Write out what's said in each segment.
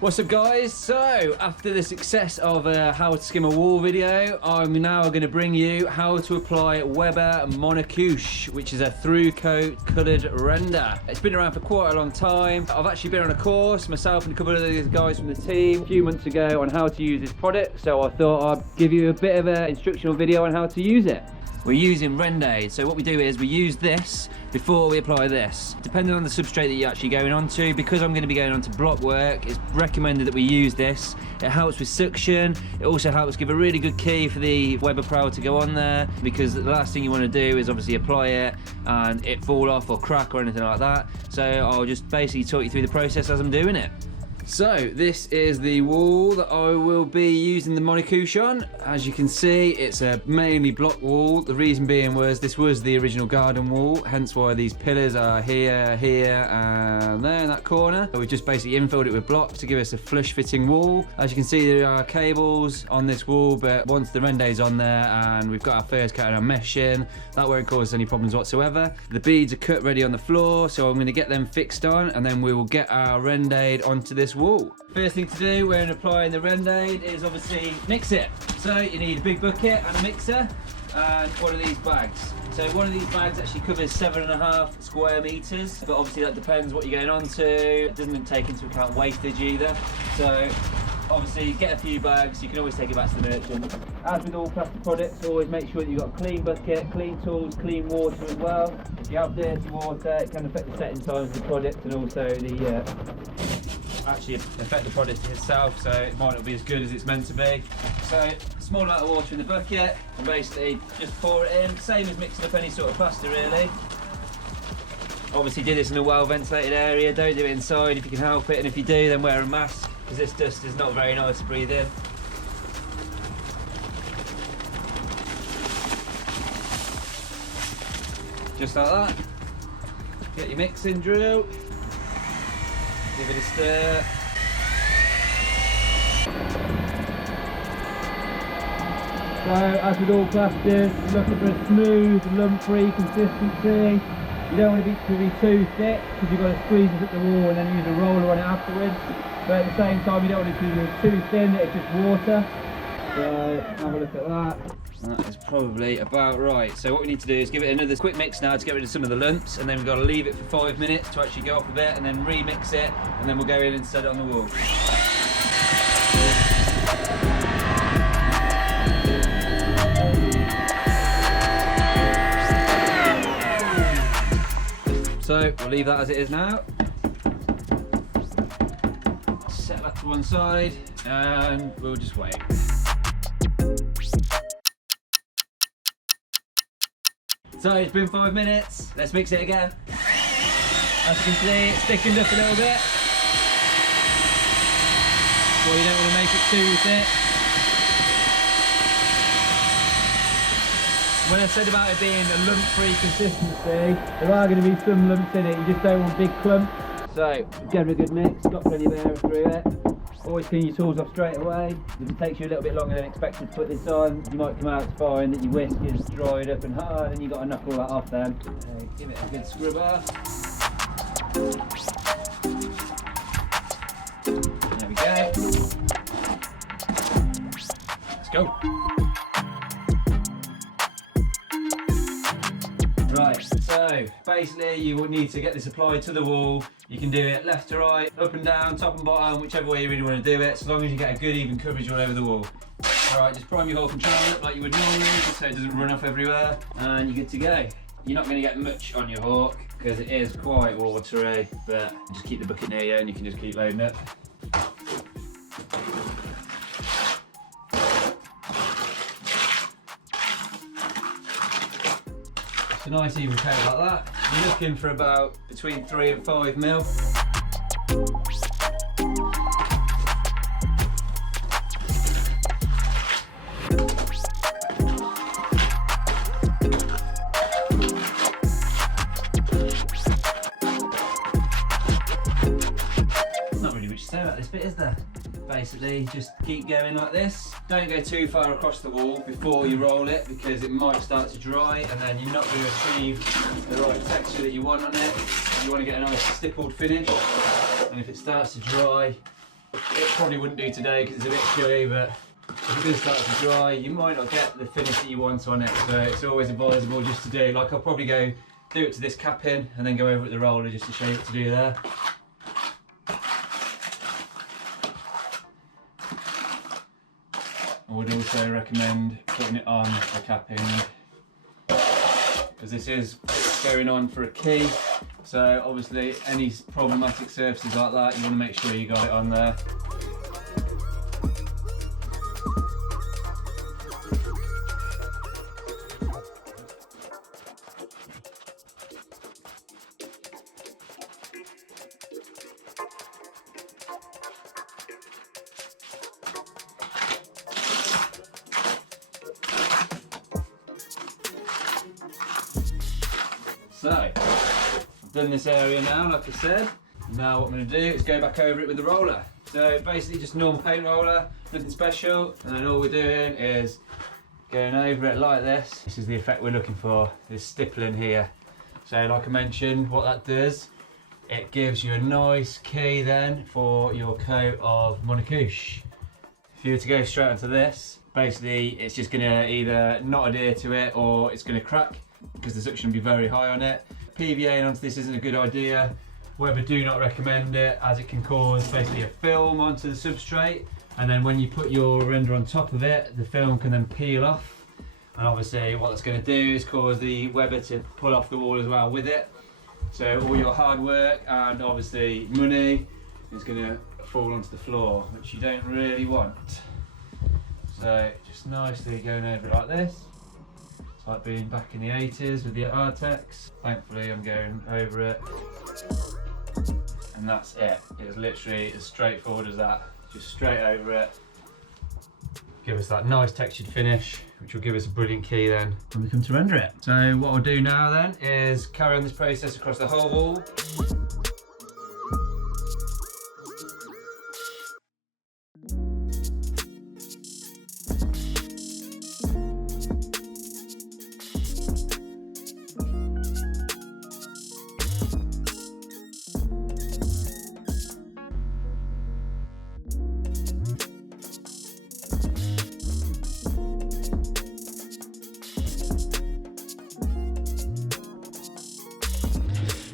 What's up guys? So after the success of a how to skim a wall video, I'm now going to bring you how to apply Weber Monocouche, which is a through coat coloured render. It's been around for quite a long time. I've actually been on a course, myself and a couple of these guys from the team, a few months ago on how to use this product, so I thought I'd give you a bit of an instructional video on how to use it. We're using Render, so what we do is we use this before we apply this. Depending on the substrate that you're actually going onto, because I'm going to be going onto blockwork, it's recommended that we use this. It helps with suction, it also helps give a really good key for the Weber Pro to go on there, because the last thing you want to do is obviously apply it and it fall off or crack or anything like that. So I'll just basically talk you through the process as I'm doing it. So this is the wall that I will be using the Monocouche on. As you can see, it's a mainly block wall. The reason being was this was the original garden wall, hence why these pillars are here, here, and there in that corner. We've just basically infilled it with blocks to give us a flush fitting wall. As you can see, there are cables on this wall, but once the Render is on there and we've got our first coat and our mesh in, that won't cause any problems whatsoever. The beads are cut ready on the floor, so I'm going to get them fixed on, and then we will get our Render onto this wall. First thing to do when applying the Render is obviously mix it. So you need a big bucket and a mixer and one of these bags. So one of these bags actually covers 7.5 square meters, but obviously that depends what you're going on to. It doesn't take into account wastage either. So obviously get a few bags, you can always take it back to the merchant. As with all plastic products, always make sure that you've got a clean bucket, clean tools, clean water as well. If you have dirty water, it can affect the setting times of the product and also the actually affect the product itself, so it might not be as good as it's meant to be. So small amount of water in the bucket and basically just pour it in, same as mixing up any sort of pasta really. Obviously do this in a well ventilated area, don't do it inside if you can help it, and if you do then wear a mask because this dust is not very nice to breathe in. Just like that. Get your mixing drill. Give it a stir. So, as with all plasters, you're looking for a smooth, lump-free consistency. You don't want it to be too thick because you've got to squeeze it at the wall and then use a roller on it afterwards. But at the same time, you don't want it to be too thin that it's just water. So, have a look at that. That is probably about right. So what we need to do is give it another quick mix now to get rid of some of the lumps, and then we've got to leave it for 5 minutes to actually go up a bit, and then remix it, and then we'll go in and set it on the wall. So we'll leave that as it is now. Set that to one side, and we'll just wait. So it's been 5 minutes, let's mix it again. As you can see, it's thickened up a little bit. Well, you don't want to make it too thick. When I said about it being a lump-free consistency, there are going to be some lumps in it, you just don't want big clumps. So, give it a good mix, got plenty of air through it. Always clean your tools off straight away. If it takes you a little bit longer than expected to put this on, you might come out to find that your whisk is dried up and hard and you've got to knock all that off then. So give it a good scrubber. There we go. Let's go. Right, so basically you will need to get this applied to the wall. You can do it left to right, up and down, top and bottom, whichever way you really want to do it, as long as you get a good even coverage all over the wall. Alright, just prime your whole controller up like you would normally, just so it doesn't run off everywhere, and you're good to go. You're not going to get much on your hawk, because it is quite watery, but just keep the bucket near you and you can just keep loading it. It's a nice even coat like that. You're looking for about between 3 and 5 mil. Not really much to say about this bit, is there? Basically, just keep going like this. Don't go too far across the wall before you roll it, because it might start to dry and then you're not going to achieve the right texture that you want on it. You want to get a nice stippled finish, and if it starts to dry, Probably wouldn't do today because it's a bit chilly, but if it does start to dry, you might not get the finish that you want on it. So it's always advisable just to do, like I'll probably go do it to this cap in and then go over with the roller just to show you what to do there. I would also recommend putting it on the capping because this is going on for a key. So obviously any problematic surfaces like that, you want to make sure you got it on there. So, I've done this area now, like I said. Now what I'm going to do is go back over it with the roller. So basically just normal paint roller, nothing special. And then all we're doing is going over it like this. This is the effect we're looking for, this stippling here. So like I mentioned, what that does, it gives you a nice key then for your coat of Monocouche. If you were to go straight onto this, basically it's just going to either not adhere to it or it's going to crack, because the suction will be very high on it. PVAing onto this isn't a good idea. Weber do not recommend it, as it can cause basically a film onto the substrate, and then when you put your render on top of it, the film can then peel off, and obviously what that's going to do is cause the Weber to pull off the wall as well with it. So all your hard work and obviously money is going to fall onto the floor, which you don't really want. So just nicely going over it like this. It's like being back in the 80s with the Artex. Thankfully I'm going over it. And that's it. It's literally as straightforward as that. Just straight over it. Give us that nice textured finish, which will give us a brilliant key then when we come to render it. So what I'll do now then is carry on this process across the whole wall.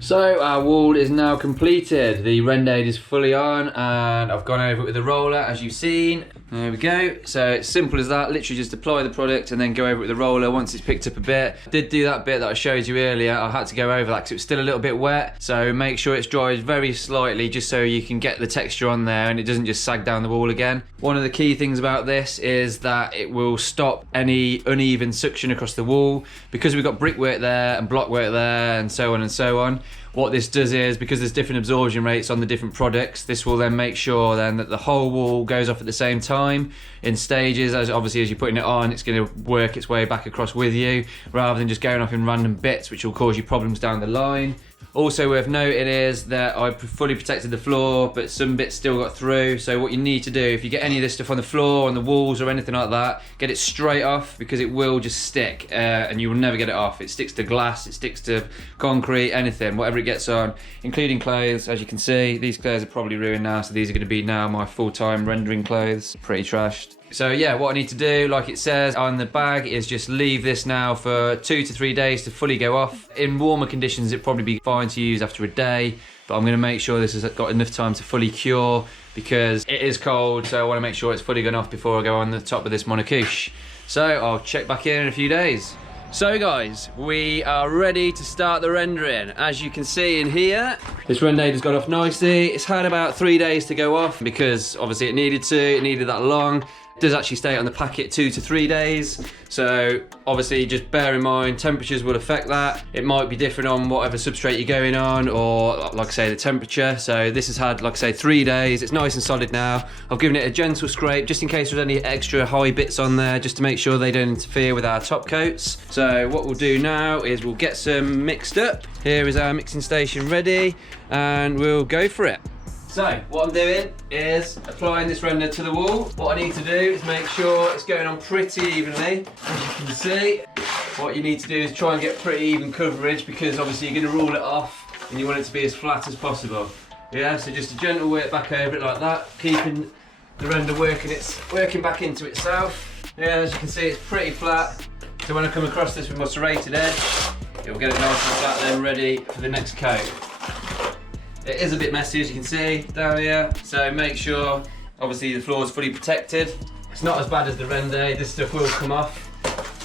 So our wall is now completed. The render aid is fully on and I've gone over it with the roller, as you've seen. There we go. So it's simple as that. Literally just apply the product and then go over it with the roller once it's picked up a bit. I did do that bit that I showed you earlier. I had to go over that because it was still a little bit wet. So make sure it's dried very slightly just so you can get the texture on there and it doesn't just sag down the wall again. One of the key things about this is that it will stop any uneven suction across the wall. Because we've got brickwork there and blockwork there and so on and so on. What this does is, because there's different absorption rates on the different products, this will then make sure then that the whole wall goes off at the same time in stages. As obviously as you're putting it on, it's going to work its way back across with you rather than just going off in random bits, which will cause you problems down the line. Also worth noting is that I fully protected the floor, but some bits still got through. So what you need to do, if you get any of this stuff on the floor, on the walls or anything like that, get it straight off because it will just stick and you will never get it off. It sticks to glass, it sticks to concrete, anything, whatever it gets on, including clothes. As you can see, these clothes are probably ruined now, so these are going to be now my full-time rendering clothes. Pretty trashed. So yeah, what I need to do, like it says on the bag, is just leave this now for 2 to 3 days to fully go off. In warmer conditions, it'd probably be fine to use after a day, but I'm going to make sure this has got enough time to fully cure because it is cold, so I want to make sure it's fully gone off before I go on the top of this Monocouche. So I'll check back in a few days. So guys, we are ready to start the rendering. As you can see in here, this render aid has got off nicely. It's had about 3 days to go off because obviously it needed that long. It does actually stay on the packet 2 to 3 days. So obviously just bear in mind, temperatures will affect that. It might be different on whatever substrate you're going on or like I say, the temperature. So this has had, like I say, 3 days. It's nice and solid now. I've given it a gentle scrape just in case there's any extra high bits on there, just to make sure they don't interfere with our top coats. So what we'll do now is we'll get some mixed up. Here is our mixing station ready and we'll go for it. So what I'm doing is applying this render to the wall. What I need to do is make sure it's going on pretty evenly. As you can see, what you need to do is try and get pretty even coverage because obviously you're going to rule it off and you want it to be as flat as possible. Yeah, so just a gentle work back over it like that, keeping the render working back into itself. Yeah, as you can see, it's pretty flat. So when I come across this with my serrated edge, it will get it nice and flat then ready for the next coat. It is a bit messy, as you can see down here, so make sure obviously the floor is fully protected. It's not as bad as the Rende. This stuff will come off.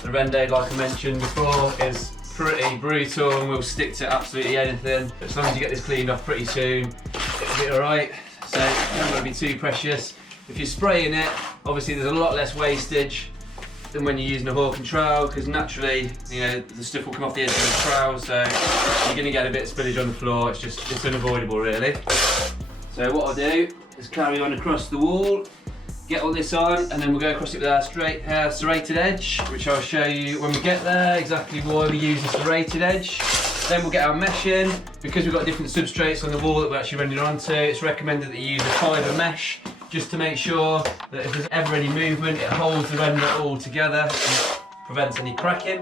The Rende, like I mentioned before, is pretty brutal and will stick to absolutely anything. As long as you get this cleaned off pretty soon, it'll be alright. So you don't want to be too precious. If you're spraying it, obviously there's a lot less wastage than when you're using a hawk and trowel, because naturally, you know, the stuff will come off the edge of the trowel, so you're going to get a bit of spillage on the floor. It's unavoidable, really. So what I'll do is carry on across the wall, get all this on, and then we'll go across it with our serrated edge, which I'll show you when we get there exactly why we use the serrated edge. Then we'll get our mesh in. Because we've got different substrates on the wall that we're actually rendering onto, it's recommended that you use a fibre mesh, just to make sure that if there's ever any movement, it holds the render all together and it prevents any cracking.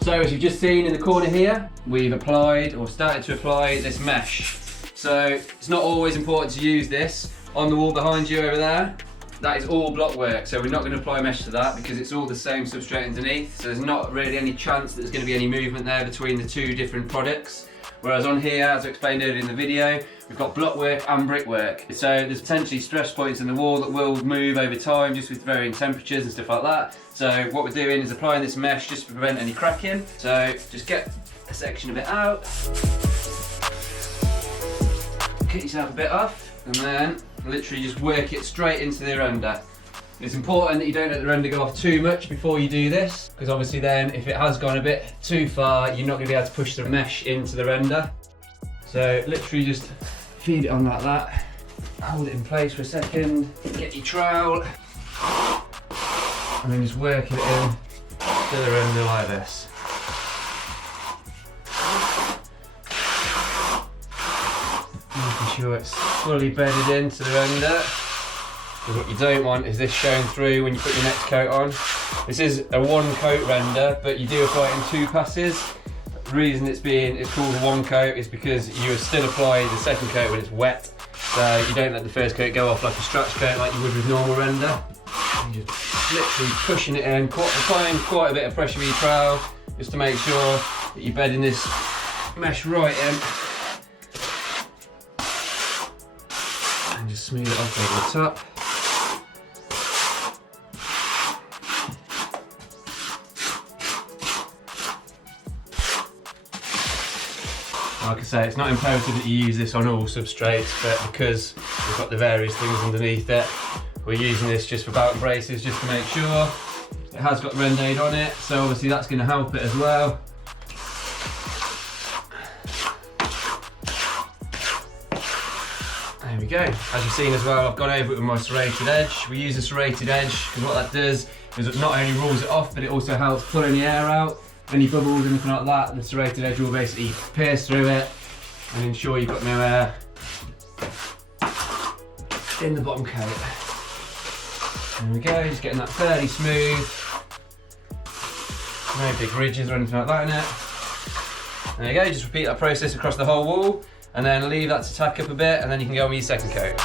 So as you've just seen in the corner here, we've applied or started to apply this mesh. So it's not always important to use this. On the wall behind you over there, that is all block work, so we're not going to apply mesh to that because it's all the same substrate underneath, so there's not really any chance that there's going to be any movement there between the two different products. Whereas on here, as I explained earlier in the video, we've got block work and brickwork. So there's potentially stress points in the wall that will move over time just with varying temperatures and stuff like that. So what we're doing is applying this mesh just to prevent any cracking. So just get a section of it out, cut yourself a bit off, and then literally just work it straight into the render. It's important that you don't let the render go off too much before you do this, because obviously then if it has gone a bit too far, you're not going to be able to push the mesh into the render. So literally just feed it on like that, hold it in place for a second, get your trowel, and then just work it in to the render like this. Making sure it's fully bedded into the render. Because what you don't want is this showing through when you put your next coat on. This is a one coat render, but you do apply it in 2 passes. The reason it's called a one coat is because you still apply the second coat when it's wet. So you don't let the first coat go off like a stretch coat like you would with normal render. You're just literally pushing it in, applying quite a bit of pressure with your trowel, just to make sure that you're bedding this mesh right in. And just smooth it off over the top. Like I say, it's not imperative that you use this on all substrates, but because we've got the various things underneath it, we're using this just for bout braces, just to make sure. It has got Rende on it, so obviously that's going to help it as well. There we go. As you've seen as well, I've gone over it with my serrated edge. We use a serrated edge because what that does is it not only rules it off, but it also helps pull any air out. Any bubbles, anything like that, the serrated edge will basically pierce through it and ensure you've got no air in the bottom coat. There we go, just getting that fairly smooth. No big ridges or anything like that in it. There you go, just repeat that process across the whole wall and then leave that to tack up a bit, and then you can go on with your second coat.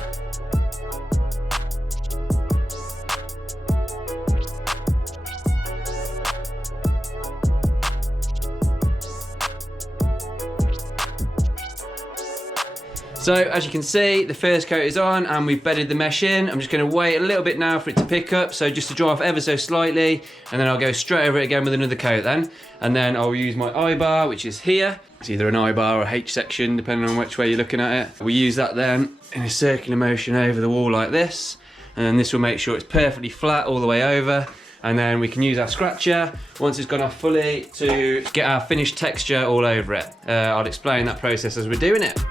So as you can see, the first coat is on and we've bedded the mesh in. I'm just going to wait a little bit now for it to pick up, so just to dry off ever so slightly, and then I'll go straight over it again with another coat then. And then I'll use my eye bar, which is here. It's either an eye bar or a H section, depending on which way you're looking at it. We use that then in a circular motion over the wall like this, and then this will make sure it's perfectly flat all the way over. And then we can use our scratcher, once it's gone off fully, to get our finished texture all over it. I'll explain that process as we're doing it.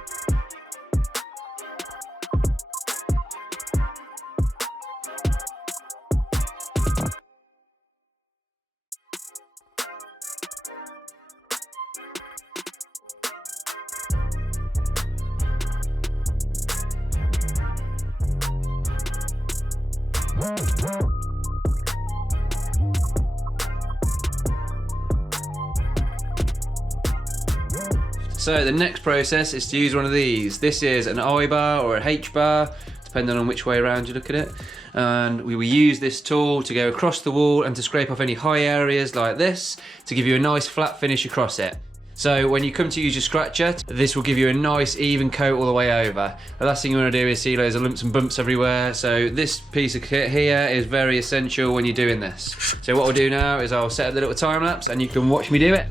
So the next process is to use one of these. This is an I bar or a H bar, depending on which way around you look at it. And we will use this tool to go across the wall and to scrape off any high areas like this to give you a nice flat finish across it. So when you come to use your scratcher, this will give you a nice even coat all the way over. The last thing you want to do is see loads of lumps and bumps everywhere. So this piece of kit here is very essential when you're doing this. So what I'll do now is I'll set up the little time lapse and you can watch me do it.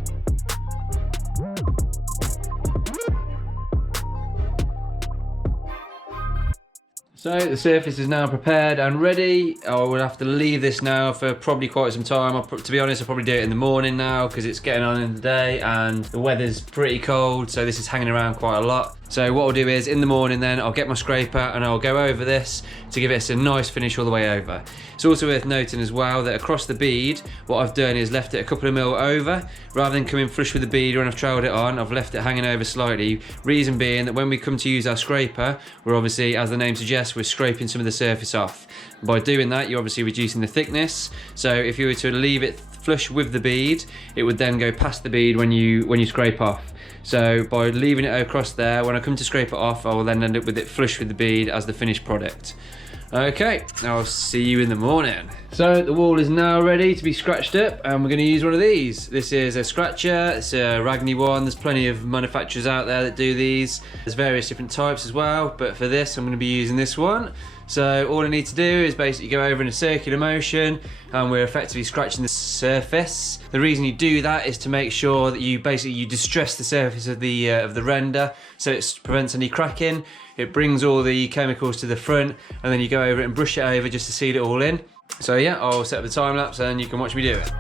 So the surface is now prepared and ready. I will have to leave this now for probably quite some time. To be honest, I'll probably do it in the morning now because it's getting on in the day and the weather's pretty cold, so this is hanging around quite a lot. So what I'll do is in the morning then I'll get my scraper and I'll go over this to give it a nice finish all the way over. It's also worth noting as well that across the bead, what I've done is left it a couple of mil over. Rather than coming flush with the bead when I've trailed it on, I've left it hanging over slightly. Reason being that when we come to use our scraper, we're obviously, as the name suggests, we're scraping some of the surface off. By doing that, you're obviously reducing the thickness. So if you were to leave it flush with the bead, it would then go past the bead when you scrape off. So by leaving it across there, when I come to scrape it off, I will then end up with it flush with the bead as the finished product. Okay, I'll see you in the morning. So the wall is now ready to be scratched up and we're going to use one of these. This is a scratcher, it's a Ragni one. There's plenty of manufacturers out there that do these. There's various different types as well, but for this I'm going to be using this one. So all I need to do is basically go over in a circular motion and we're effectively scratching the surface. The reason you do that is to make sure that you distress the surface of the render so it prevents any cracking. It brings all the chemicals to the front and then you go over it and brush it over just to seal it all in. So yeah, I'll set up the time lapse and you can watch me do it.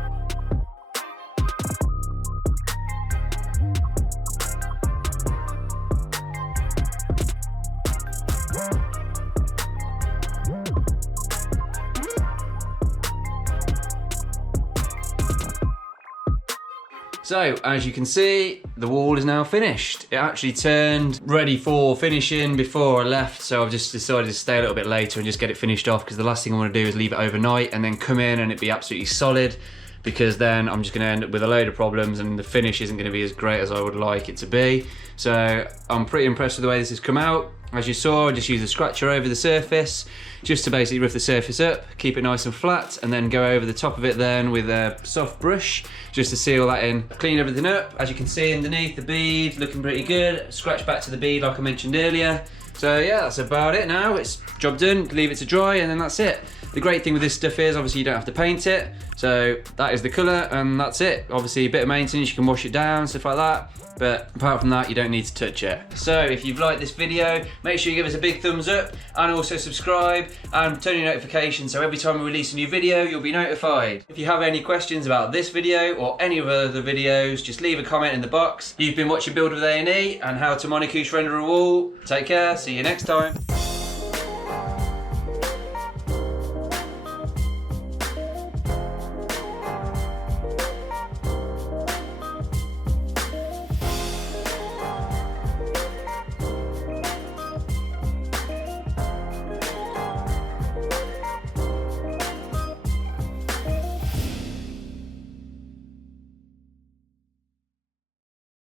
So, as you can see, the wall is now finished. It actually turned ready for finishing before I left, so I've just decided to stay a little bit later and just get it finished off because the last thing I want to do is leave it overnight and then come in and it be absolutely solid, because then I'm just going to end up with a load of problems and the finish isn't going to be as great as I would like it to be. So I'm pretty impressed with the way this has come out. As you saw, I just used a scratcher over the surface just to basically rough the surface up, keep it nice and flat, and then go over the top of it then with a soft brush just to seal that in. Clean everything up. As you can see underneath, the bead looking pretty good. Scratch back to the bead like I mentioned earlier. So yeah, that's about it now. It's job done, leave it to dry and then that's it. The great thing with this stuff is obviously you don't have to paint it. So that is the colour and that's it. Obviously a bit of maintenance, you can wash it down, stuff like that. But apart from that, you don't need to touch it. So if you've liked this video, make sure you give us a big thumbs up and also subscribe and turn your notifications so every time we release a new video, you'll be notified. If you have any questions about this video or any of our other videos, just leave a comment in the box. You've been watching Build with A&E and how to Monocouche render a wall. Take care, see you next time.